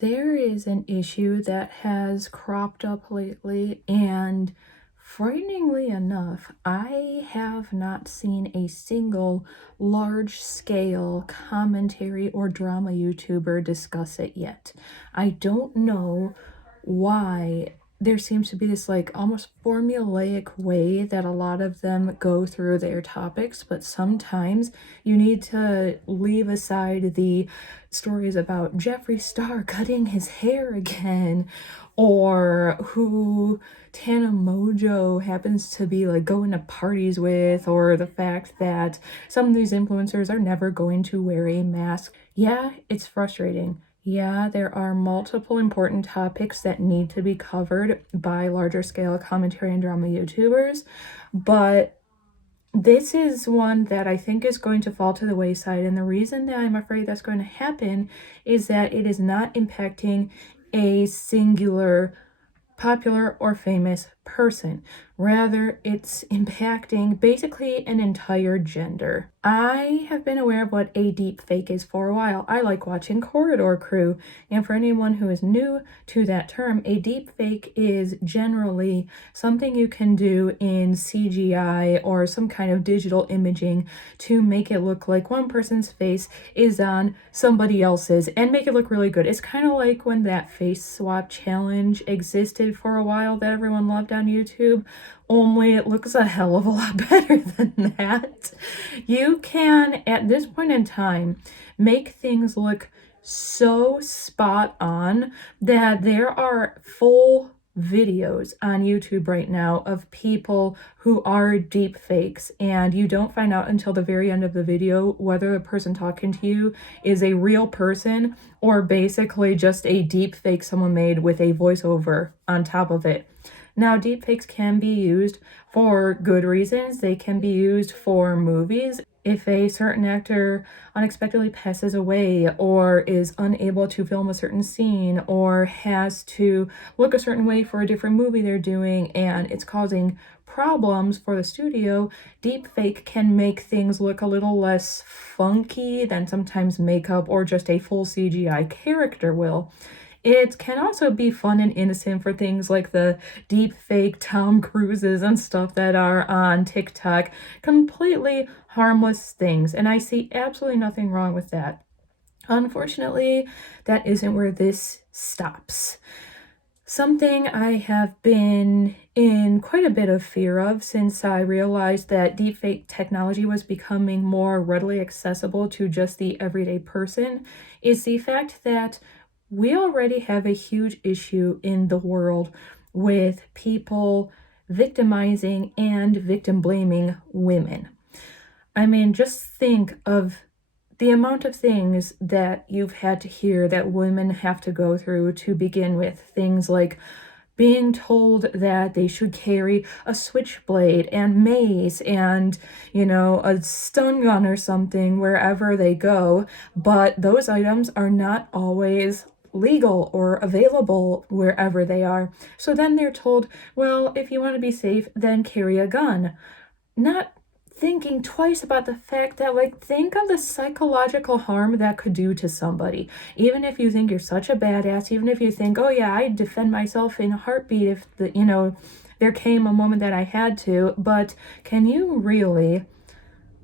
There is an issue that has cropped up lately, and frighteningly enough, I have not seen a single large scale commentary or drama YouTuber discuss it yet. I don't know why there seems to be this like almost formulaic way that a lot of them go through their topics, but sometimes you need to leave aside the stories about Jeffree Star cutting his hair again, or who Tana Mojo happens to be like going to parties with, or the fact that some of these influencers are never going to wear a mask. Yeah, it's frustrating. Yeah, there are multiple important topics that need to be covered by larger scale commentary and drama YouTubers, but this is one that I think is going to fall to the wayside. And the reason that I'm afraid that's going to happen is that it is not impacting a singular popular or famous person. Rather, it's impacting basically an entire gender. I have been aware of what a deepfake is for a while. I like watching Corridor Crew, and for anyone who is new to that term, a deepfake is generally something you can do in CGI or some kind of digital imaging to make it look like one person's face is on somebody else's and make it look really good. It's kind of like when that face swap challenge existed for a while that everyone loved on YouTube, only it looks a hell of a lot better than that. You can, at this point in time, make things look so spot on that there are full videos on YouTube right now of people who are deep fakes, and you don't find out until the very end of the video whether the person talking to you is a real person or basically just a deep fake someone made with a voiceover on top of it. Now, deepfakes can be used for good reasons. They can be used for movies. If a certain actor unexpectedly passes away or is unable to film a certain scene or has to look a certain way for a different movie they're doing and it's causing problems for the studio, deepfake can make things look a little less funky than sometimes makeup or just a full CGI character will. It can also be fun and innocent for things like the deep fake Tom Cruises and stuff that are on TikTok. Completely harmless things, and I see absolutely nothing wrong with that. Unfortunately, that isn't where this stops. Something I have been in quite a bit of fear of since I realized that deepfake technology was becoming more readily accessible to just the everyday person is the fact that we already have a huge issue in the world with people victimizing and victim blaming women. I mean, just think of the amount of things that you've had to hear that women have to go through to begin with. Things like being told that they should carry a switchblade and mace and, a stun gun or something wherever they go, but those items are not always legal or available wherever they are. So then they're told, well, if you want to be safe, then carry a gun. Not thinking twice about the fact that, like, think of the psychological harm that could do to somebody. Even if you think you're such a badass, even if you think, oh yeah, I'd defend myself in a heartbeat if there came a moment that I had to, but can you really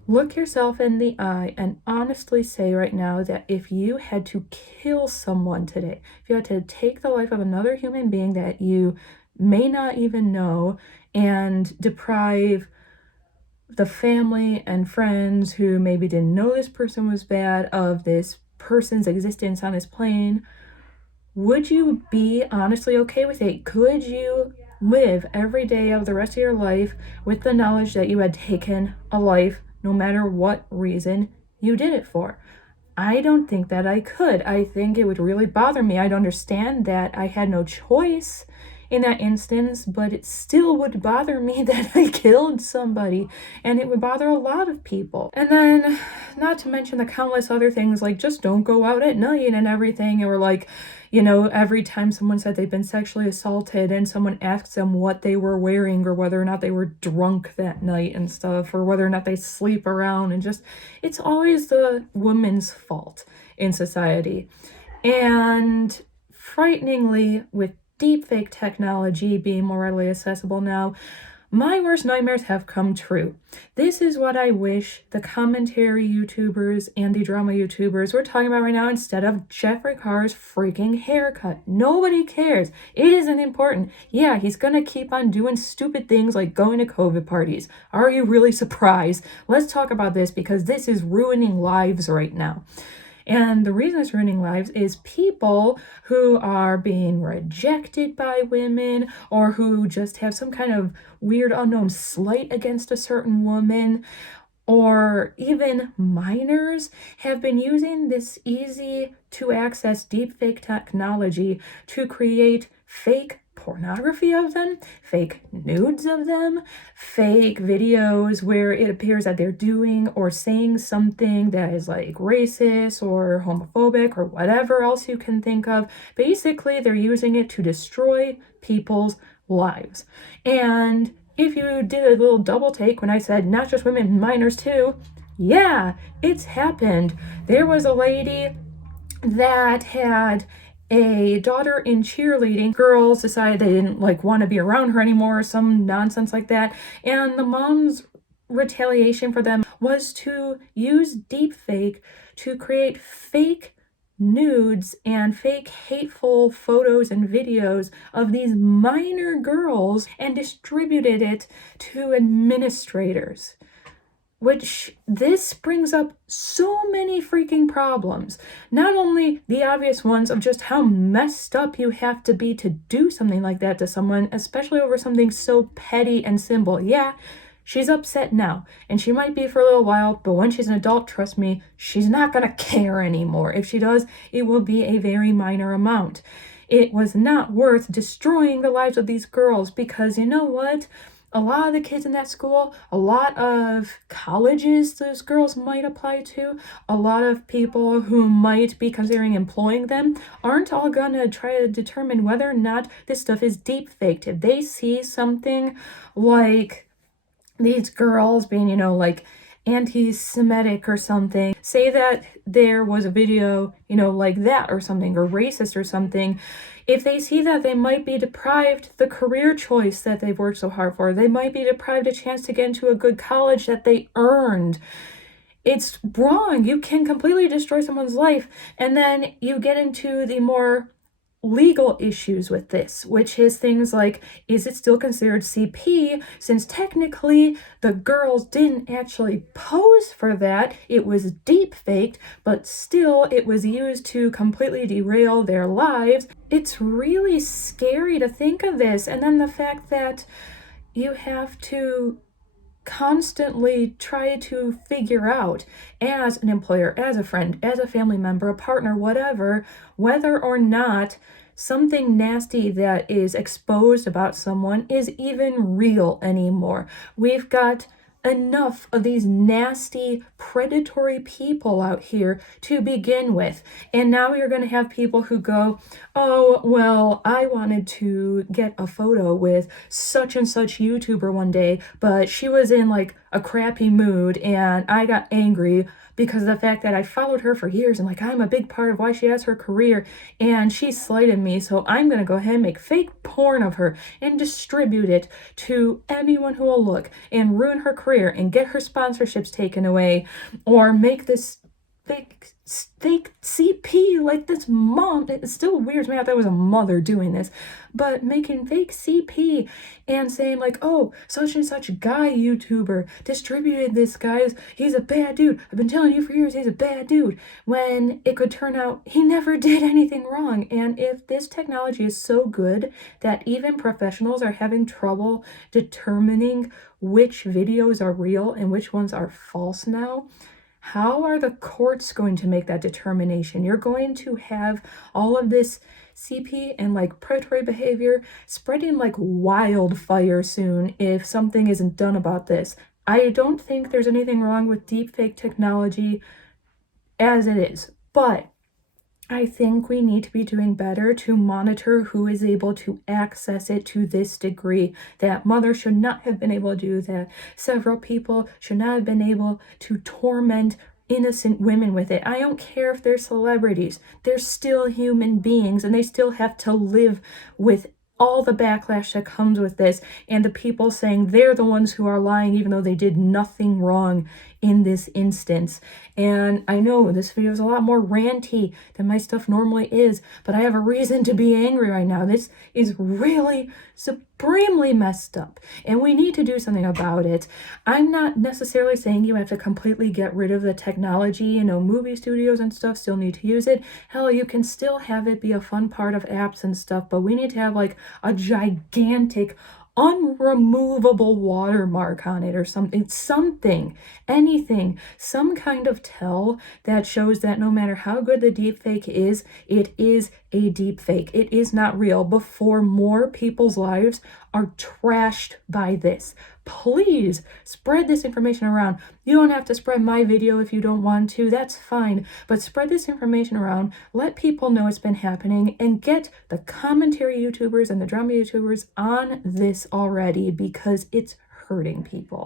look yourself in the eye and honestly say right now that if you had to kill someone today, if you had to take the life of another human being that you may not even know and deprive the family and friends who maybe didn't know this person was bad of this person's existence on this plane, would you be honestly okay with it? Could you live every day of the rest of your life with the knowledge that you had taken a life no matter what reason you did it for? I don't think that I could. I think it would really bother me. I'd understand that I had no choice in that instance, but it still would bother me that I killed somebody, and it would bother a lot of people. And then, not to mention the countless other things like just don't go out at night and everything, or like, every time someone said they've been sexually assaulted and someone asks them what they were wearing or whether or not they were drunk that night and stuff, or whether or not they sleep around, and just, it's always the woman's fault in society. And frighteningly, with deepfake technology being more readily accessible now, my worst nightmares have come true. This is what I wish the commentary YouTubers and the drama YouTubers were talking about right now instead of Jeffrey Carr's freaking haircut. Nobody cares. It isn't important. Yeah, he's gonna keep on doing stupid things like going to COVID parties. Are you really surprised? Let's talk about this because this is ruining lives right now. And the reason it's ruining lives is people who are being rejected by women or who just have some kind of weird unknown slight against a certain woman, or even minors have been using this easy to access deepfake technology to create fake pornography of them, fake nudes of them, fake videos where it appears that they're doing or saying something that is like racist or homophobic or whatever else you can think of. Basically, they're using it to destroy people's lives. And if you did a little double take when I said not just women, minors too, yeah, it's happened. There was a lady that had a daughter in cheerleading. Girls decided they didn't want to be around her anymore or some nonsense like that. And the mom's retaliation for them was to use deepfake to create fake nudes and fake hateful photos and videos of these minor girls and distributed it to administrators. Which this brings up so many freaking problems. Not only the obvious ones of just how messed up you have to be to do something like that to someone, especially over something so petty and simple. Yeah, she's upset now, and she might be for a little while, but when she's an adult, trust me, she's not gonna care anymore. If she does, it will be a very minor amount. It was not worth destroying the lives of these girls because you know what? A lot of the kids in that school, a lot of colleges those girls might apply to, a lot of people who might be considering employing them aren't all gonna try to determine whether or not this stuff is deep faked. If they see something like these girls being, anti-Semitic or something, say that there was a video, like that or something, or racist or something, if they see that, they might be deprived the career choice that they've worked so hard for. They might be deprived a chance to get into a good college that they earned. It's wrong. You can completely destroy someone's life. And then you get into the more legal issues with this, which is things like, is it still considered CP since technically the girls didn't actually pose for that, it was deep faked, but still it was used to completely derail their lives. It's really scary to think of this, and then the fact that you have to constantly try to figure out, as an employer, as a friend, as a family member, a partner, whatever, whether or not something nasty that is exposed about someone is even real anymore. We've got enough of these nasty, predatory people out here to begin with. And now you're going to have people who go, oh, well, I wanted to get a photo with such and such YouTuber one day, but she was in a crappy mood and I got angry because of the fact that I followed her for years and I'm a big part of why she has her career and she slighted me, so I'm gonna go ahead and make fake porn of her and distribute it to anyone who will look and ruin her career and get her sponsorships taken away, or make this fake CP like this mom. It still weirds me out that was a mother doing this, but making fake CP and saying oh, such and such guy YouTuber distributed this, guys, he's a bad dude, I've been telling you for years he's a bad dude, when it could turn out he never did anything wrong. And if this technology is so good that even professionals are having trouble determining which videos are real and which ones are false now, how are the courts going to make that determination? You're going to have all of this CP and predatory behavior spreading like wildfire soon if something isn't done about this. I don't think there's anything wrong with deepfake technology as it is, but I think we need to be doing better to monitor who is able to access it to this degree. That mother should not have been able to do that. Several people should not have been able to torment innocent women with it. I don't care if they're celebrities. They're still human beings, and they still have to live with all the backlash that comes with this, and the people saying they're the ones who are lying even though they did nothing wrong in this instance. And I know this video is a lot more ranty than my stuff normally is, but I have a reason to be angry right now. This is really supremely messed up, and we need to do something about it. I'm not necessarily saying you have to completely get rid of the technology. You know, movie studios and stuff still need to use it. Hell, you can still have it be a fun part of apps and stuff, but we need to have like a gigantic unremovable watermark on it or something, anything, some kind of tell that shows that no matter how good the deepfake is, it is a deepfake. It is not real, before more people's lives are trashed by this. Please spread this information around. You don't have to spread my video if you don't want to, that's fine, but spread this information around, let people know it's been happening, and get the commentary YouTubers and the drama YouTubers on this already, because it's hurting people.